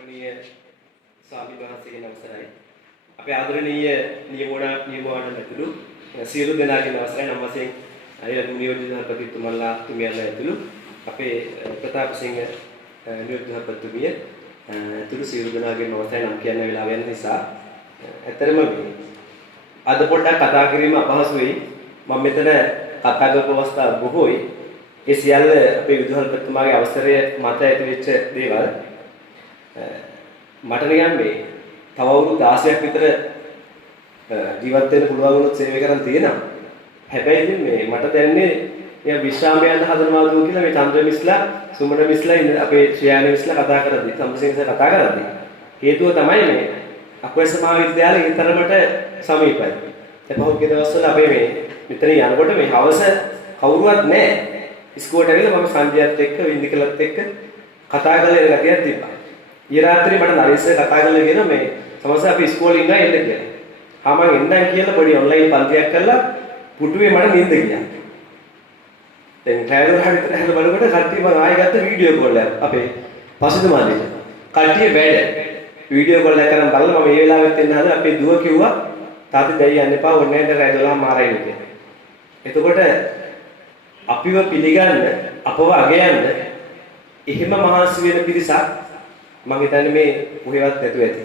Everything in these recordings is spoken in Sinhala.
ගෞරවනීය ස්වාමීන් වහන්සේගේ අවසරයි. අපේ ආදරණීය නියමවන ඇතුළු සියලු දෙනාගේ අවසරයි නම් වශයෙන් අය නියෝජිත ප්‍රතිතුමන්ලා තුමියන්ලා ඇතුළු අපේ ප්‍රතාප සිංහ නියෝජිත ප්‍රතිතුමිය ඇතුළු සියලු දෙනාගේ අවසරයි නම් කියන වෙලාව යන නිසා ඇත්තරම අද පොඩ්ඩක් කතා කිරීම අපහසුයි. මම මෙතන කතා කරපු අවස්ථා බොහෝයි. ඒ සියල්ල අපේ විදුහල්පතිතුමාගේ අවසරය මත ඇති වෙච්ච දේවල්. මට නිකන් මේ තව අවුරුදු 16ක් විතර ජීවත් වෙන්න පුළුවන් වුණොත් සේවය කරන් තියෙනවා. හැබැයි ඉතින් මේ මට දැනන්නේ නිකන් විශ්‍රාම යන්න හදනවා දුව කියලා මේ චන්ද්‍ර මිස්ලා සුමන මිස්ලා ඉන්න අපේ ශ්‍රේයානි මිස්ලා කතා කරද්දි සම්සිංහ සර් කතා කරද්දි හේතුව තමයි මේ අපේස මහාවිද්‍යාලයේ ඊතරමට සමීපයි. ඒ පහුගිය දවස්වල අපේ මේ මෙතන යනකොට මේ හවස කවුරුවත් නැහැ. ඉස්කෝලේට ඇවිල්ලා මම සංජයත් එක්ක වින්දිකලත් එක්ක කතා කරලා ඉඳලා ගියත් තිබ්බා. ඊ රාත්‍රියේ මට නරිස් කතා කරලා කියන මේ සමහර අපි ඉස්කෝලේ ඉඳලා එන්න කියලා. මම එන්නම් කියලා පොඩි ඔන්ලයින් පන්තියක් කරලා පුටුවේ මට නිින්ද ගියා. දැන් ට්‍රැවලර් හරියට හැල බලනකොට කට්ටිය මම ආයෙ ගත්ත වීඩියෝ කෝල් එක අපේ පසුදුමාලේට. කට්ටිය වැඩ වීඩියෝ කෝල් එක කරන් බලලා මම මේ වෙලාවෙත් එන්න හදලා අපේ දුව කිව්වා තාත්තා දැන් යන්න එපා ඕනේ නැහැ රෑ 12 මාරයි කියලා. එතකොට අපිව පිළිගන්න අපව අගයන්න එහෙම මහන්සි වෙන පිරිසක් මම හිතන්නේ මේ කොහෙවත් නැතුව ඇති.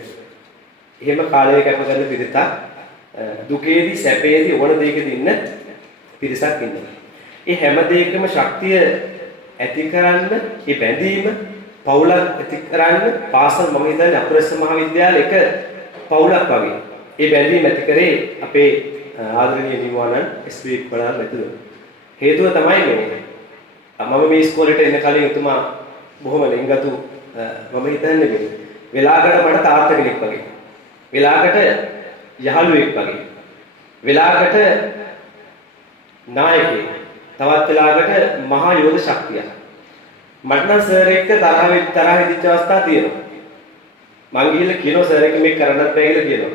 එහෙම කාලය කැප කරන පිරිසක් දුකේදී සැපේදී ඕන දෙයකදී ඉන්න පිරිසක් ඉන්නවා. ඒ හැම දෙයකම ශක්තිය ඇති කරන්න, ඒ බැඳීම පවුලක් ඇති කරන්න පාසල් මම හිතන්නේ අපරස මහාවිද්‍යාල එක පවුලක් වගේ. ඒ බැඳීම ඇති කරේ අපේ ආදරණීය නිවානන් එස්.වී. කොළාන් ඇතුළු. හේතුව තමයි මේ මම මේ ඉස්කෝලේට එන්න කලින් එතුමා බොහොම ලෙන්ගතු මම හිතන්නේ මේ වෙලාකට මට තාත්තා කෙනෙක් වගේ. වෙලාකට යහළුවෙක් වගේ. වෙලාකට නායකයෙක්. තවත් වෙලාකට මහා යෝධ ශක්තියක්. මට නම් සර් එක්ක තරහ වෙච්ච අවස්ථා තියෙනවා. මං ගිහිල්ලා කියනවා සර් එක මේක කරන්නත් බෑ කියලා කියනවා.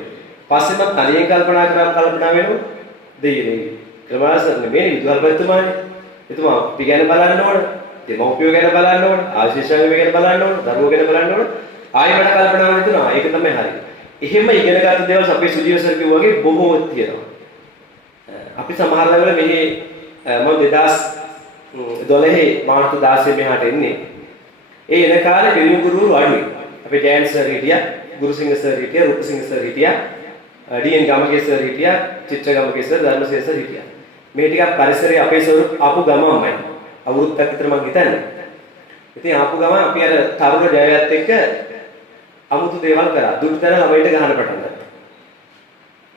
පස්සේ මම තනියෙන් කල්පනා වෙනවා දෙයිනේ. ක්‍රමාසර නෙමෙයි විදුහල්පතිතුමානේ. එතුමා අපි ගැන බලන්න ඕන, දෙමව්පියෝ ගැන බලන්න ඕන, ආශිර්වාද ගැන බලන්න ඕන, දරුවෝ ගැන බලන්න ඕන. ආයෙ මට කල්පනා වෙනවා ඒක තමයි හරි. එහෙම ඉගෙන ගන්න දේවල් අපේ සුජීව සර් කිව්වා වගේ බොහෝ තියෙනවා. අපි සමහර වෙලාවල මෙහි මම 2012 මාර්තු 16 මෙහාට එන්නේ. ඒ එන කාලේ පිරිමි ගුරුවරු අඩුයි. අපේ ජයන්ත් සර් හිටියා, ගුරුසිංහ සර් හිටියා, රූපසිංහ සර් හිටියා, ඩීඑන් ගමගේ සර් හිටියා, චිත්‍ර ගමගේ සර්, ධර්මසේන සර් හිටියා. මේ ටිකක් පරිසරයේ අපේ සර් ආපු ගමමයි. අවුරුද්දක් විතර මම හිතන්නේ. ඉතින් ආපු ගම අපි අර තරුණ ජයවත් එක්ක අමුතු දේවල් කරා. දුටුතර ළමයිට ගහන්න පටන් ගත්තා.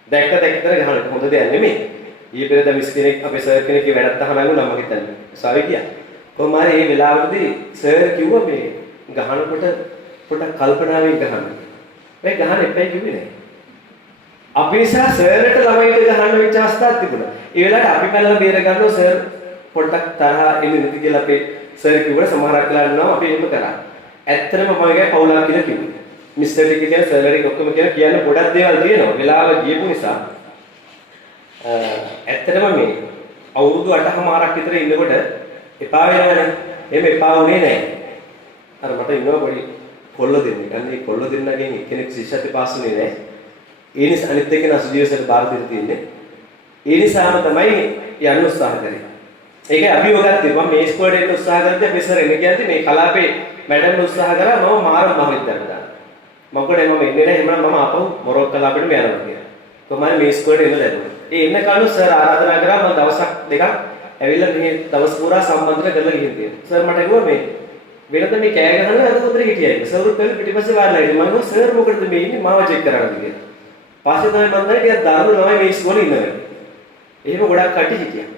දැක්ක ගහන්න හොඳ දෙයක් නෙමෙයි. ඊයේ පෙරේද මිස් කෙනෙක් අපේ සර් කෙනෙක්ගේ වැඩක් අහනගුණා මම හිතන්නේ. සාරි කියා. කොහොම හරි මේ වෙලාවේදී සර් කිව්වා මේ ගහනකොට පොඩක් කල්පනාවෙන් ගහන්න. මේ ගහන්න එපයි කිව්වේ නෑ. අපි නිසා සර්ට ළමයිට ගහන්න වෙච්ච අවස්ථාවක් තිබුණා. ඒ වෙලාවට අපි පැනලා බේර ගන්නවා සර් පොඩ්ඩක් තරහ එන්නේ නැති කියලා අපේ සර් කිව්වල සමහරක් වෙලාවට අපි එහෙම කරා. ඇත්තටම මම ඒකයි පවුලක් කියලා කිව්වේ. මිස්ටර් ටික කියන සර් හරි ඔක්කොම කියන ගොඩක් දේවල් තියෙනවා. වෙලාව ගියපු නිසා ඇත්තටම මේ අවුරුදු 8මාරක් විතර ඉන්නකොට එපා වෙනවනේ. එහෙම එපා වුණේ නැහැ. අර මට ඉන්නවා පොඩි කොල්ල දෙන්නෙක්. අන්න ඒ කොල්ල දෙන්නගෙන් එක්කෙනෙක් ශිෂ්‍යත්ව පාස් වුණේ නැහැ. ඒ නිසා අනිත් එක්කෙනා සුජීවසට බාර දෙන්න තියෙන්නේ. ඒ නිසාම තමයි යන්න උත්සාහ කරේ. ඒකයි අභියෝගයක් තිබ්බා මේ ඉස්කෝලේට එන්න උත්සාහ කරද්දී අපි සර් එන්නේ කියන්නේ මේ කලාපේ මැඩම් උත්සාහ කරා මම මාර මහවිද්‍යාලයට දාන්න. මම කොහේ මම එන්නේ නැහැ එහෙනම් මම ආපහු මොරොක් කලාපෙට යනවා කියලා. කොහොමද මේ ඉස්කෝලේට එන්න ලැබුණේ. ඒ එන්න කලින් සර් ආරාධනා කරා මම දවසක් දෙකක් ඇවිල්ලා මේ දවස් පුරා සම්බන්ධන කරලා ගිහින් තියෙනවා. සර් මට කිව්වා මේ වෙනද මේ කෑ ගහන්න අද උතර හිටියයි. සර් උත් පිටිපස්සේ වාඩිලා ඉන්නේ. මම කිව්වා සර් මොකටද මේ ඉන්නේ මාව චෙක් කරන්න කියලා. පස්සේ තමයි මම දැක්කේ ටිකක් දරුණු ළමයි මේ ඉස්කෝලේ ඉන්නවා. එහෙම ගොඩක් කටි හිටියා.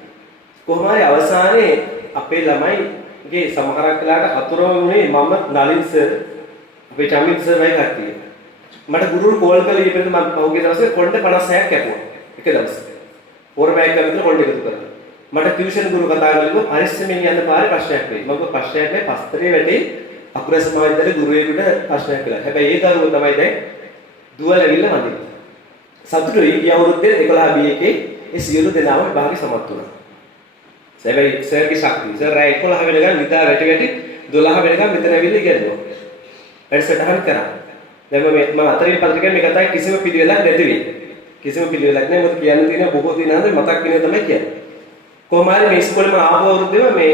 කොහොම හරි අවසානයේ අපේ ළමයිගේ සමහරක් වෙලාවට හතුරම වුණේ මම නලින් සර් අපේ චමිත් සර් වයි කට්ටිය. මට ගුරුවරු කෝල් කරලා ඊපෙරේද මම පහුගිය දවසේ කොණ්ඩේ 56ක් කැපුවා. එක දවසක. ඕර බෑග් එකක් විතර කොණ්ඩේ එකතු කරලා. මට ටියුෂන් ගුරු කතා කරලා පරිස්සමෙන් යන්න පාරේ ප්‍රශ්නයක් වෙයි. මම ප්‍රශ්නයක් නෑ පස්තරේ වැඩේ අකුරස මහවිද්‍යාලේ ගුරුවරයෙකුට ප්‍රශ්නයක් කළා. හැබැයි ඒ දරුවෝ තමයි දැන් දුවලවිල්ල වදිනවා. සතුටුයි ගිය අවුරුද්දේ 11 B එකේ ඒ සියලු දෙනාම විභාගෙ සමත් වුණා. සැබැයි සර්ගේ ශක්තිය. සර් රෑ 11 වෙනකන් නිදා වැටි 12 වෙනකන් මෙතන ඇවිල්ලා ඉගෙනුවා. වැඩසටහන් කරා. දැන් මම අතරින් පත්‍රිකාවේ මේ කතාවේ කිසිම පිළිවෙලක් නැති වෙයි. කිසිම පිළිවෙලක් නැහැ. මොකද කියන්න තියෙන බොහෝ දිනාද මතක් වෙනවා තමයි කියන්නේ. කොහොම හරි මේ ඉස්කෝලේ මම ආපු අවුරුද්දේම මේ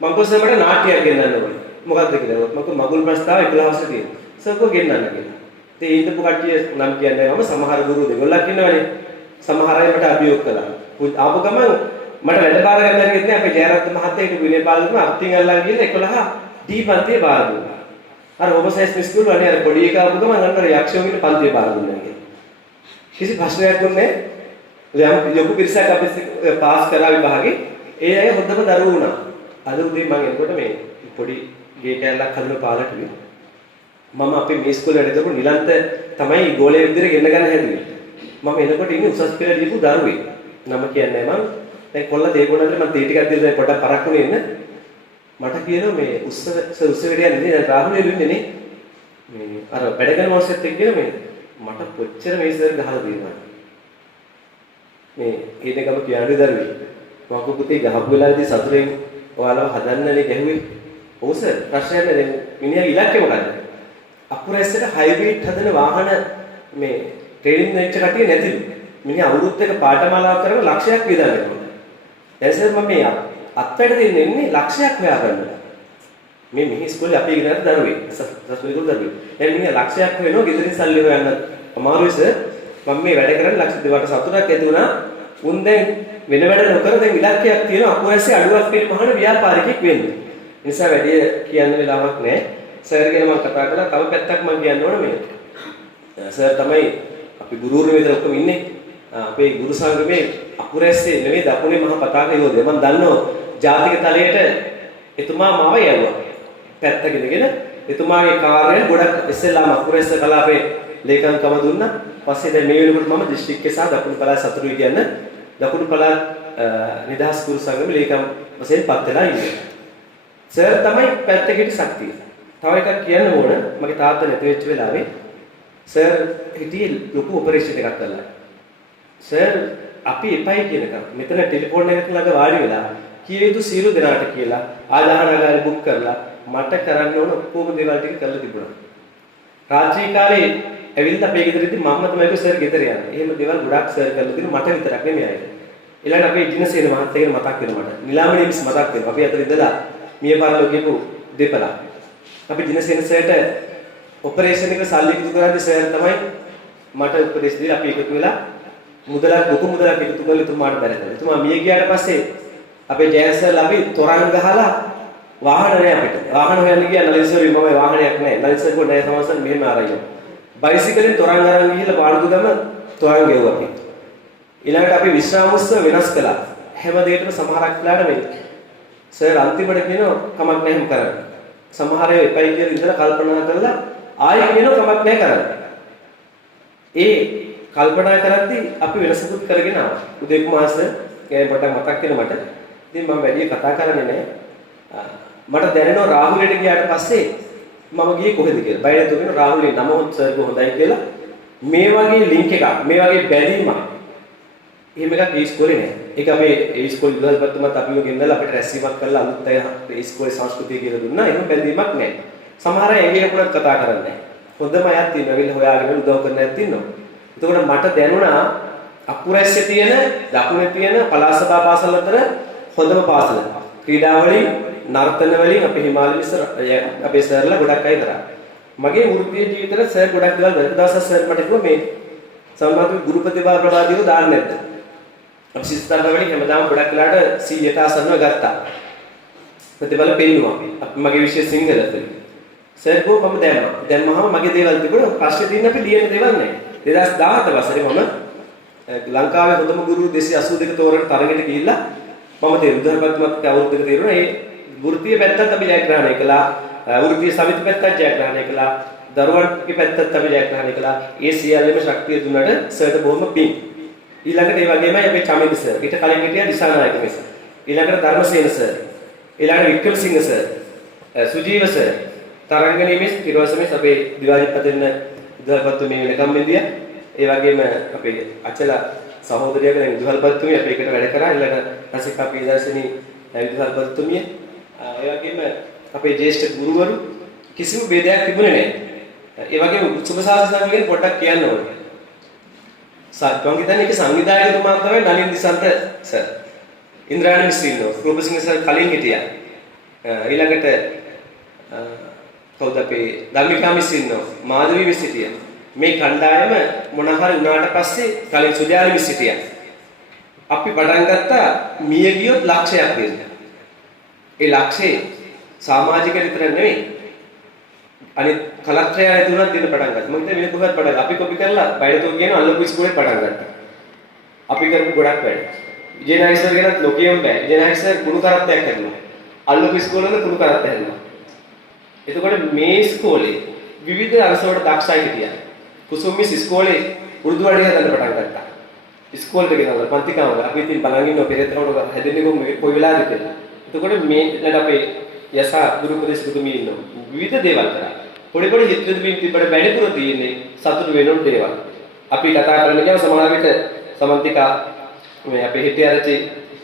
මම කොහොමද මට නාට්‍යයක් ගෙන්නන්න ඕනේ. මොකක්ද කියලා. මම මගුල් ප්‍රස්තාව 11 හවසේ තියෙනවා. සර් කො ගෙන්නන්න කියලා. ඉතින් ඉඳපු කට්ටිය නම් කියන්නේ මම සමහර ගුරු දෙගොල්ලක් ඉන්නවනේ. සමහර අය මට අභියෝග කළා. ආපු ගමන් මට වැඩ බාර ගන්න හරියට නෑ. අපේ ජයරත්න මහත්තයා ඒක විනය පාලකතුම අත්ින් අල්ලන් ගිහලා 11 ඩී පන්තියේ බාර දුන්නා. අර ඕවර්සයිස් ඉස්කෝල වනේ අර පොඩි එකා ආපු ගමන් අන්න රියැක්ෂන් එකේ පන්තියේ බාර දුන්නා. කිසි ප්‍රශ්නයක් දුන්නේ නැහැ. යොකු පිරිසක් අපි පාස් කරා විභාගේ. ඒ අය හොඳම දරුවෝ වුණා. අද උදේ මම එනකොට මේ පොඩි ගේ කැලලක් හදන පාලට මම අපේ මේ ඉස්කෝලේ වැඩ කරපු නිලන්ත තමයි ගෝලයේ විදිහට ගෙන්න ගන්න හැදුවේ. මම එනකොට ඉන්නේ උසස් පෙළ දීපු දරුවෙක්. නම කියන්නේ මම දැන් කොල්ල දේගොල්ලන්ට මම තේ ටිකක් දීලා පොඩ්ඩක් පරක්කුනේ ඉන්න. මට කියනවා මේ උත්සවයට යන්නේ දැන් රාහුල එළුන්නේ නේ. මේ අර වැඩ කරන මාසෙත් එක්ක මේ මට කොච්චර මේ සර් ගහලා දෙනවා. මේ ඊට ගම කියන්නේ දරුවේ. මම පුතේ ගහපු වෙලාවේදී සතුරෙන් ඔයාලව හදන්නනේ ගැහුවේ. ඔව් සර් ප්‍රශ්නයක් නෑ දැන් මිනිහාගේ ඉලක්කය මොකද්ද? අකුරැස්සට හයිබ්‍රිඩ් හදන වාහන මේ ට්‍රේනින් වෙච්ච කටිය නැතිලු. මිනිහා අවුරුද්දක පාඨමාලාවක් කරන ලක්ෂයක් වියදම් කරනවා. දැන් සර් මම මේ අත්වැඩ දෙන්නේ ලක්ෂයක් හොයාගන්න. මේ මිහි ඉස්කෝලේ අපි ඉගෙන ගන්න දරුවෙක්. සස්මිකුල් දරුවෙක්. දැන් මිනිහා ලක්ෂයක් වෙනවා ගෙදරින් සල්ලි හොයන්න. අමාරුයි සර්. මම මේ වැඩ කරන්නේ ලක්ෂ දෙකට සතුටක් ඇති වුණා. උන් දැන් වෙන වැඩ නොකර දැන් ඉලක්කයක් තියෙනවා අකුරැස්සේ අඩුවක් පිළිපහන ව්‍යාපාරිකෙක් වෙන්න. නිසා වැඩි කියන්න වෙලාවක් නැහැ. සර් ගැන මම කතා කළා. තව පැත්තක් මම කියන්න ඕන මේ. සර් තමයි අපි ගුරුවරු විතර ඔක්කොම ඉන්නේ. අපේ ගුරු සංගමේ අකුරැස්සේ නෙවෙයි දකුණේ මහා පතාක යෝධය. මම දන්නවා ජාතික තලයට එතුමා මාව යවුවා. පැත්තක ඉඳගෙන එතුමාගේ කාර්යය ගොඩක් ඉස්සෙල්ලාම අකුරැස්ස කලාපේ ලේකම්කම දුන්නා. පස්සේ දැන් මේ වෙනකොට මම දිස්ත්‍රික්කයේ සහ දකුණු පළාත් සතුරුයි කියන්නේ දකුණු පළාත් නිදහස් ගුරු සංගමේ ලේකම් වශයෙන් පත් වෙලා ඉන්නේ. සර් තමයි පැත්තකට ශක්තිය. තව එකක් කියන්න ඕන මගේ තාත්තා නැති වෙච්ච වෙලාවේ සර් හිටියේ ලොකු ඔපරේෂන් එකක් කළා. සර් අපි එපයි කියනකම් මෙතන ටෙලිෆෝන් එකක ළඟ වාඩි වෙලා කිය යුතු සියලු දෙනාට කියලා ආදාහනාගාරය බුක් කරලා මට කරන්න ඕන ඔක්කොම දේවල් ටික කරලා තිබුණා. රාත්‍රී කාලේ ඇවිල්ලා අපේ ගෙදරදී මම තමයි සර් ගෙදර යන්නේ. එහෙම දේවල් ගොඩක් සර් කරලා තිබුණා මට විතරක් නෙමෙයි අය. ඊළඟට අපේ ජිනසේන මහත්තයාගේ මතක් වෙනවා මට. නිලාමණී මිස් මතක් වෙනවා. අපි අතර ඉඳලා මිය පරලෝ කියපු දෙපළා. අපි ජිනසේන සර්ට ඔපරේෂන් එක සල්ලි එකතු කරද්දී සර් තමයි මට උපදෙස් දීලා අපි එකතු වෙලා මුදලක් ලොකු මුදලක් එකතු කරලා එතුමාට බැලුවා. එතුමා මිය ගියාට පස්සේ අපේ ජයසර්ලා අපි තොරන් ගහලා වාහන නෑ අපිට. වාහන හොයන්න ගියා නලින්සර් මම වාහනයක් නෑ. නලින්සර් කොට නෑ තමසන් මෙහෙම ආරයියෝ. බයිසිකලෙන් තොරන් අරන් ගිහිල්ලා පාඩුගම තොරන් ගෙවුවා අපි. ඊළඟට අපි විශ්‍රාම උත්සව වෙනස් කළා. හැම දෙයකටම සමහරක් වෙලාවට මේ සර් අන්තිමට කියනවා කමක් නැහැ එහෙම කරන්න. සමහර අය එපයි කියලා ඉඳලා කල්පනා කරලා ආයෙ කියනවා කමක් නැහැ කරන්න. ඒ කල්පනා කරද්දී අපි වෙනසකුත් කරගෙන ආවා. උදේ කුමාර සර් ගේ පොඩ්ඩක් මතක් වෙන මට. ඉතින් මම වැඩි කතා කරන්නේ නැහැ. මට දැනෙනවා රාහුලට ගියාට පස්සේ මම ගියේ කොහෙද කියලා. බය නැතුව කියන රාහුලේ නම සර් හොඳයි කියලා. මේ වගේ ලින්ක් එකක්, මේ වගේ බැඳීමක්. එහෙම එකක් ඒ ඉස්කෝලේ නෑ. ඒක අපේ ඒ ඉස්කෝලේ විද්‍යාපතිතුමාත් අපිව ගෙන්නලා අපිට රැස්වීමක් කරලා අලුත් අය ඒ ඉස්කෝලේ සංස්කෘතිය කියලා දුන්නා. එහෙම බැඳීමක් නෑ. සමහර අය එළියට උනත් කතා කරන්නේ නෑ. හොඳම අයත් ඉන්නවා. ඒගොල්ලෝ හොයාගෙන උදව් කරන අයත් ඉන්නවා. එතකොට මට දැනුණා අකුරැස්සේ තියෙන, දකුණේ තියෙන පළාත් සභා පාසල් අතර හොඳම පාසල. ක්‍රීඩාවලින්, නර්තන වලින් අපේ හිමාලි මිස් අපේ සර්ලා ගොඩක් අය කරා. මගේ වෘත්තීය ජීවිතේ සර් ගොඩක් දේවල් කරා. දවසක් සර් මට කිව්වා මේ සම්මාතු ගුරු ප්‍රතිභා ප්‍රවාදීව දාන්න නැද්ද? අපි සිස්ටර් වලින් හැමදාම ගොඩක් වෙලාට 100ට ආසන්නව ගත්තා. ප්‍රතිඵල පෙන්නුවා අපි. මගේ විෂය සිංහලද. සර් කෝ මම දැම්මම මගේ දේවල් තිබුණා. ප්‍රශ්නේ තියෙන අපි ලියන දේවල් නැහැ. 2017 වසරේ මම ලංකාවේ හොඳම ගුරු 282 තෝරන තරගෙට ගිහිල්ලා මම තේ විද්‍යාපතිතුමාත් අවුරුද්දක තේරුණා. ඒ වෘත්තීය පැත්තත් අපි ජයග්‍රහණය කළා. වෘත්තීය සමිති පැත්තත් ජයග්‍රහණය කළා. දරුවන්ගේ පැත්තත් අපි ජයග්‍රහණය කළා. ඒ සියල්ලම ශක්තිය දුන්නට සර්ට බොහොම පිං. ඊළඟට ඒ වගේමයි අපේ චමිත සර්. ඊට කලින් හිටියා දිසානායක මිස්. ඊළඟට ධර්මසේන සර්. ඊළඟට Wickramasinghe sir. Sujeewa sir. Tharangani miss, Erosa miss අපේ දිවාජිපතින්න විදුහල්පතිතුමී වෙනකම් ඉඳියා. ඒ වගේම අපේ අචල සහෝදරියක දැන් විදුහල්පතිතුමිය අපේ එකට වැඩ කරා. ඊළඟ රසිකා ප්‍රියදර්ශිනී විදුහල්පතිතුමිය. ඒ වගේම අපේ ජ්‍යෙෂ්ඨ ගුරුවරු කිසිම ભેදයක් තිබුණේ නැහැ. ඒ වගේම සුභසාර සංගීතයෙන් පොඩ්ඩක් කියන්න ඕනේ. මම හිතන්නේ ඒක සංවිධායකතුමා තමයි නලින් දිසන්ත සර්. ඉන්ද්‍රාණි මිස් ඉන්නවා. රූපසිංහ සර් කලින් හිටියා. ඊළඟට කවුද අපේ ධම්මිකා මිස් ඉන්නවා. මාධවී මිස් හිටියා. මේ කණ්ඩායම මොන හරි වුණාට පස්සේ කලින් සුජාලි මිස් හිටියා. අපි පටන් ගත්තා මිය ගියොත් ලක්ෂයක් දෙන්න. ඒ ලක්ෂේ සමාජික විතර නෙවෙයි. අනිත් කලත්‍රය ඇතුළත් දෙන්න පටන් ගත්තා. මම හිතුවේ මේ කොහොමද පටන් අපි කොපි කරලා බයිඩතෝ කියන අල්ලපු ඉස්කෝලේ පටන් ගත්තා. අපි කරපු ගොඩක් වැඩ. විජේනායකසර් ගැනත් ලෝකියම් බෑ. විජේනායකසර් කුණු කරත්තයක් හදුවා. අල්ලපු ඉස්කෝලේ වල කුණු කරත්ත හැදුවා. එතකොට මේ ඉස්කෝලේ විවිධ අංශවලට දක්ෂයි හිටියා. කුසුම් මිස් ඉස්කෝලේ උර්දු වැඩි හදන්න පටන් ගත්තා. ඉස්කෝලේට ගෙනල්ලා පන්ති කාමර අපි ඉතින් බලන් ඉන්නවා පෙරේතනකොට හැදෙන්නේ කොයි වෙලාවද කියලා. එතකොට මේ ළඟ අපේ යසා ගුරු උපදේශ දුතුමී ඉන්නවා. විවිධ දේවල් කරා. පොඩි පොඩි හිතවිලි තිබ්බට වැඩිපුර තියෙන්නේ සතුටු වෙනොන් දේවල්. අපි කතා කරන්න ගියාම සමහර විට සමන්තිකා මේ අපේ හිටියාරචි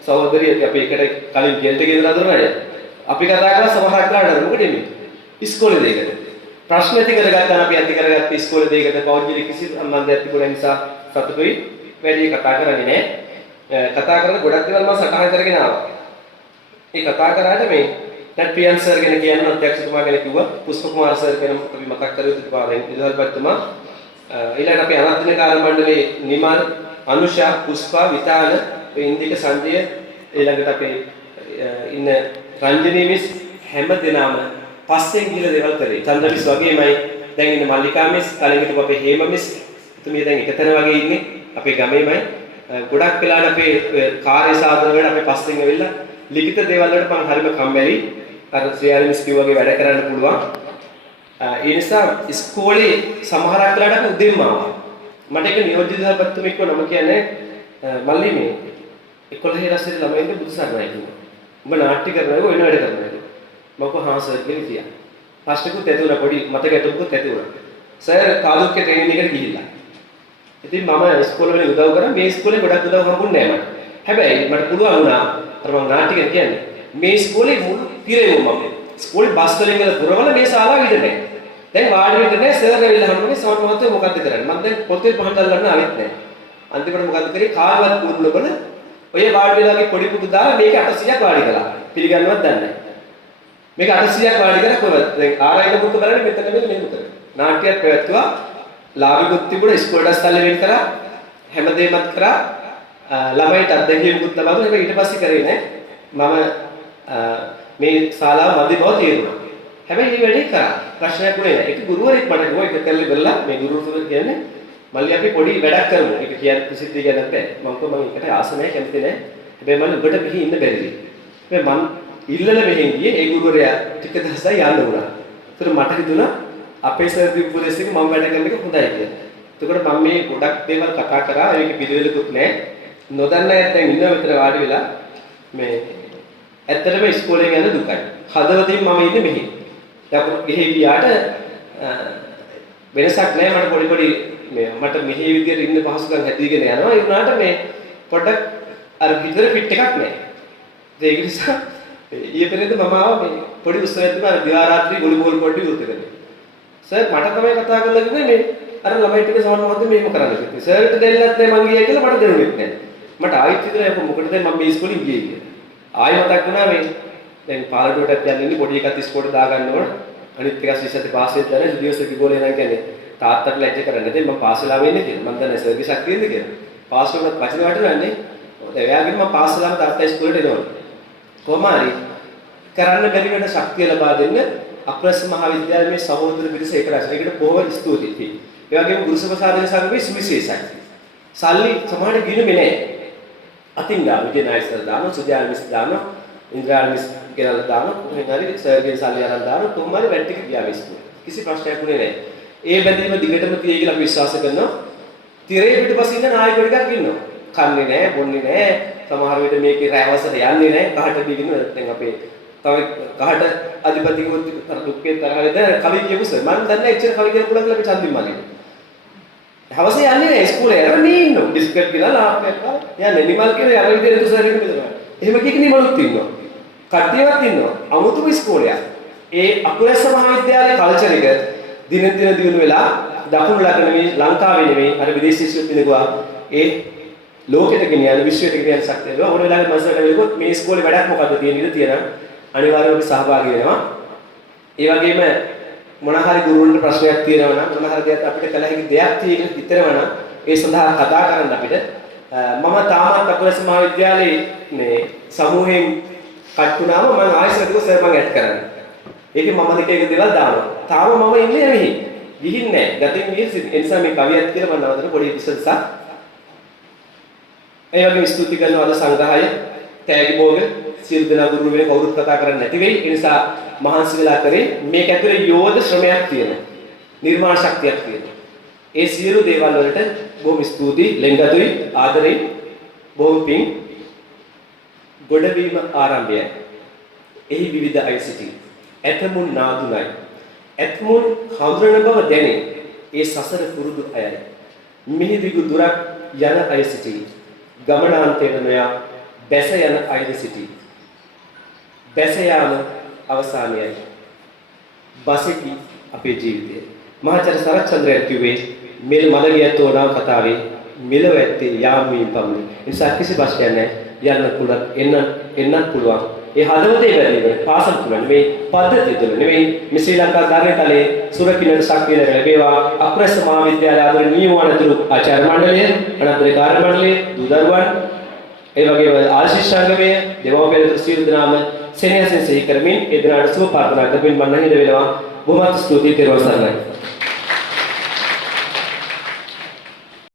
සහෝදරිය අපි එකට කලින් ගෙල්ට ගෙදලා දුන්නා. අපි කතා කරලා සමහර කාලවල මොකද මේ ඉස්කෝලේ දෙයකට ප්‍රශ්න ඇති කරගත්තා අපි ඇති කරගත්ත ඉස්කෝලේ දෙයකට පෞද්ගලික කිසි සම්බන්ධයක් තිබුණ නිසා සතුටුයි වැඩි කතා කරන්නේ නැහැ. කතා කරලා ගොඩක් දේවල් මම සටහන් කරගෙන ආවා. ඒ කතා කරාට මේ දැන් ප්‍රියන් සර් ගැන කියන්න අධ්‍යක්ෂතුමා ගැන කිව්වා. පුෂ්ප කුමාර සර් ගැන අපි මතක් කරුවේ ඉතිපාරෙන් ඉදල්පත්තුමා. ඊළඟට අපි ආරාධන කාර්ය මණ්ඩලයේ නිමාල් අනුෂා පුෂ්පා විතාන ඉන්දික සංජය ඊළඟට අපේ ඉන්න රංජනී මිස් හැම දිනම පස්සෙන් ගිහලා දේවල් කරේ. චන්ද්‍ර මිස් වගේමයි දැන් ඉන්න මල්ලිකා මිස් කලින් හිටපු අපේ හේම මිස් එතුමිය දැන් එකතැන වගේ ඉන්නේ අපේ ගමේමයි. ගොඩක් වෙලාවට අපේ කාර්ය සාධන වල අපේ පස්සෙන් ඇවිල්ලා ලිඛිත දේවල් වලට මම හරිම කම්මැලි. අර ශ්‍රියාලි මිස් කිව්වා වගේ වැඩ කරන්න පුළුවන්. ඒ නිසා ඉස්කෝලේ සමහරක් වෙලාවට අපි උදේම ආවා. මට ඒක නියෝජිත සහපත්තුමෙක්ව නම කියන්නේ මල්ලි මේ 11 රසයේ ළමයින්ට බුදුසරණයි කියනවා. උඹ නාට්‍ය කරනවා වෙන වැඩ කරනවා. මම කොහොම හාසර් කියලා කියා. ප්‍රශ්නකුත් ඇතුණා පොඩි මතකයටකුත් ඇතුණා. සර් කාලුක්ගේ ට්‍රේනින් එකට ගිහිල්ලා. ඉතින් මම ඉස්කෝලේ වල උදව් කරා මේ ඉස්කෝලේ ගොඩක් උදව් හම්බුන්නේ නැහැ මට. හැබැයි මට පුළුවන් වුණා අර මම නාට්‍ය කියන්නේ මේ ඉස්කෝලේ මුළු තිරේම මම ඉස්කෝලේ බස් වලින් ගල පුරවල මේ ශාලාව ඉඳ නැහැ. දැන් වාඩි වෙන්න නැහැ සර් ඇවිල්ලා හම්බුනේ සමහර මොහොතේ මොකද්ද කරන්නේ? මම දැන් පොතේ පහන් දාලා ආවෙත් නැහැ. අන්තිමට මොකද්ද කරේ කාර්යවත් පුරුණුවල ඔය වාඩි වෙලාගේ පොඩි පුදු දාලා මේක 800ක් වාඩි කළා. පිළිගන්නවත් දන්නේ නැහැ. මේක 800ක් වාඩි කරලා කොහොමද? දැන් ආරයින පුතු කරන්නේ මෙතන මෙහෙම කරේ. නාට්‍යයක් පැවැත්තුවා. ලාභිකුත් තිබුණා ඉස්කෝලේ දැස්සල්ලේ වෙන් කරා. හැමදේමත් කරා. ළමයිට අත්දැකීම්කුත් ලබා දුන්නා. ඒක ඊට පස්සේ කරේ නෑ. මම මේ ශාලාව මදි බව තේරුණා. හැබැයි මේ වැඩේ කරා. ප්‍රශ්නයක් නෙවෙයි. ඒක ගුරුවරයෙක් මට කිව්වා ඒක කරලා බලලා මේ ගුරුතුමා කියන්නේ මල්ලි අපි පොඩි වැඩක් කරමු. ඒක කියන්නේ ප්‍රසිද්ධිය ගැන නැහැ. මම කිව්වා මම ඒකට ආස නැහැ කැමති නැහැ. හැබැයි මම ඔබට මෙහි ඉන්න බැරිද? හැබැයි මම ඉල්ලලා මෙහෙන් ගියේ ඒ ගුරුවරයා ටික දවසක් යන්න වුණා. ඒතර මට හිතුණා අපේ සර් දීපු උපදේශ එක මම වැඩ කරන එක හොඳයි කියලා. එතකොට මම මේ ගොඩක් දේවල් කතා කරා. ඒක පිළිවෙලකුත් නැහැ. නොදන්න අය දැන් ඉන්න විතර වාඩි වෙලා මේ ඇත්තටම ඉස්කෝලේ යන දුකයි. හදවතින් මම ඉන්නේ මෙහි. දැන් මෙහි ගියාට වෙනසක් නැහැ මට පොඩි පොඩි මේ මට මෙහි විදියට ඉන්න පහසුකම් හැදීගෙන යනවා. ඒ වුණාට මේ පොඩ්ඩක් අර විතර ෆිට් එකක් නැහැ. ඒක නිසා ඊපෙරේද මම ආවා මේ පොඩි උත්සවයක් තිබුණා දිවා රාත්‍රී ගොළු බෝල් පොඩි උත්තර කරේ. සර් මට තමයි කතා කරලා කිව්වේ මේ අර ළමයි ටික සමහර මොහොතේ මේක කරන්න කිව්වා. සර්ට දෙන්නත් නැහැ මං ගියා කියලා මට දෙන්නෙත් නැහැ. මට ආයෙත් හිතුණා ඒක මොකටද මම මේ ඉස්කෝලේ ගියේ කියලා. ආයෙ මතක් වුණා මේ දැන් පාරටුවටත් යන්න ඉන්නේ පොඩි එකත් ඉස්කෝලේ දාගන්න ඕන. අනිත් එක ශිෂ්‍යත් පාස් වෙද්දී දැන ස්ටුඩියෝස් එකේ ගෝලේ නම් කියන්නේ තාත්තට ලැජ්ජ කරන්නේ නැතේ මම පාස් වෙලා වෙන්නේ කියලා. මම දන්නේ සර්ගේ ශක්තියෙන්ද කියලා. පාස් වුණත් වචන වටනන්නේ. එයාගෙන් මම පාස් වෙලාම තාත්තා ඉස්කෝලේට එනවා. කොහොම හරි කරන්න බැරි වෙන ශක්තිය ලබා දෙන්න අප්‍රස් මහාවිද්‍යාලයේ මේ සහෝදර පිරිස එක රැස්. ඒකට බොහොම ස්තුතියි. ඒ වගේම ගුරුසභාසාධන සංගමයේ සුවිශේෂයි. සල්ලි සමාන ගිණුමේ නැහැ. අතින් ගා විජේනායකසර් දාන සුජාල් මිස් දාන ඉන්ද්‍රාල් මිස් ගෙනල්ලා දාන කොහේ හරි සර්ගෙන් සල්ලි අරන් දාන කොහොම හරි වැඩ ටික ගියා මිස්කෝ. කිසි ප්‍රශ්නයක් නෙ නැහැ. ඒ බැඳීම දිගටම තියෙයි කියලා අපි විශ්වාස කරනවා. තිරේ පිටපස්සේ ඉන්න නායකයෝ ටිකක් ඉන්නවා. කන්නේ නැහැ, බොන්නේ නැහැ. සමහර විට මේකේ රැවසට යන්නේ නැහැ. කහට බීගෙන දැන් අපේ තව කහට අධිපතිවෝ දුක්ඛේ තරහද කලින් කියපු සර් මම දන්නේ එච්චර කලින් කියන්න පුළුවන් කියලා අපි චන්දින් මල්ලේ. හවසේ යන්නේ නැහැ ඉස්කෝලේ යනවා නේ ඉන්නවා. බිස්කට් කියලා ලාප්ටොප් එකක් යන්නේ නිමල් කියලා යන විදිහට සර් එක මෙතන. එහෙම කික නිමලුත් ඉන්නවා. කට්ටියවත් ඉන්නවා. අමුතුම ඉස්කෝලයක්. ඒ අකුරැස්ස මහාවිද්‍යාලයේ කල්චර් එක දිනෙන් දින දිනු වෙලා දකුණු ළඟ නෙමෙයි ලංකාවේ නෙමෙයි අර විදේශී ශිල්පිනෙකුවා ඒ ලෝකෙට ගෙනියන විශ්වයට ගෙනියන ශක්තිය දෙනවා. ඕන වෙලාවෙ මනසට වෙලෙකොත් මේ ඉස්කෝලේ වැඩක් මොකද්ද තියෙන ඉඳ තියෙනවා. අනිවාර්යයෙන්ම සහභාගී වෙනවා. ඒ වගේම මොන හරි ගුරුවරුන්ට ප්‍රශ්නයක් තියෙනවා නම් මොන හරි දෙයක් අපිට කළ හැකි දෙයක් තියෙන හිතනවා නම් ඒ සඳහා කතා කරන්න අපිට මම තාමත් අකුරස් මහාවිද්‍යාලයේ මේ සමූහයෙන් කට්ටුනාම මම ආයෙත් සර් මම ඇඩ් කරන්නේ. ඒකේ මම දෙක එක දේවල් දානවා. තාම මම ඉන්නේ මෙහි. ගිහින් නැහැ. ගතින් ගිහින් ඒ නිසා මේ කවියක් කියලා මම නවතන පොඩි විශ්වාසයක්. ඒ වගේම ස්තුති කරනවා අද සංග්‍රහය තෑගි භෝග සියලු දෙනා ගුරු වෙන කවුරුත් කතා කරන්නේ නැති වෙයි. ඒ නිසා මහන්සි වෙලා කරේ මේක ඇතුලේ යෝධ ශ්‍රමයක් තියෙනවා. නිර්මාණ ශක්තියක් තියෙනවා. ඒ සියලු දේවල් වලට බොහොම ස්තුතියි ලෙන්ගතුයි ආදරේ බොහොම පිං ගොඩවීම ආරම්භයයි. එහි විවිධ අය සිටි. ඇතමුන් නාදුනයි. ඇතමුන් හඳුනන බව දැනේ. ඒ සසර පුරුදු අයයි. මිහිදිගු දුරක් යන අය සිටි. ගමනාන්තයට නොයා බැස යන අයද සිටි. බැස යාම අවසානයයි. බසකි අපේ ජීවිතය. මහාචාර්ය සරච්චන්ද්‍රයන් කිව්වේ මෙල් මලගියත් ඕනාව කතාවේ මෙලව ඇත්තේ යාමීන් පමණි. ඒ නිසා කිසි ප්‍රශ්නයක් නැහැ. යන්න පුළුවන් එන්නත් පුළුවන්. ඒ හදවතේ වැඩිවෙන පාසල් තුල නෙමෙයි පද්ධතිය තුල නෙමෙයි මේ ශ්‍රී ලංකා ධර්මතලයේ සුරකින්න ශක්තිය ලැබේවා. අකුරැස්ස මහාවිද්‍යාලය ආදරණීය වනතුරු ආචාර්ය මණ්ඩලය අනන්තර කාර්ය මණ්ඩලය දූදරුවන් ඒ වගේම ආශිෂ්ඨාංගමය දෙමව්පියන් සියලු දෙනාම සෙනෙහසින් සිහි කරමින් ඒ දිනට සුබ ප්‍රාර්ථනා කරමින් මම නැහිද වෙනවා. බොහොමත් ස්තුතියි. ත්වන් සරණයි.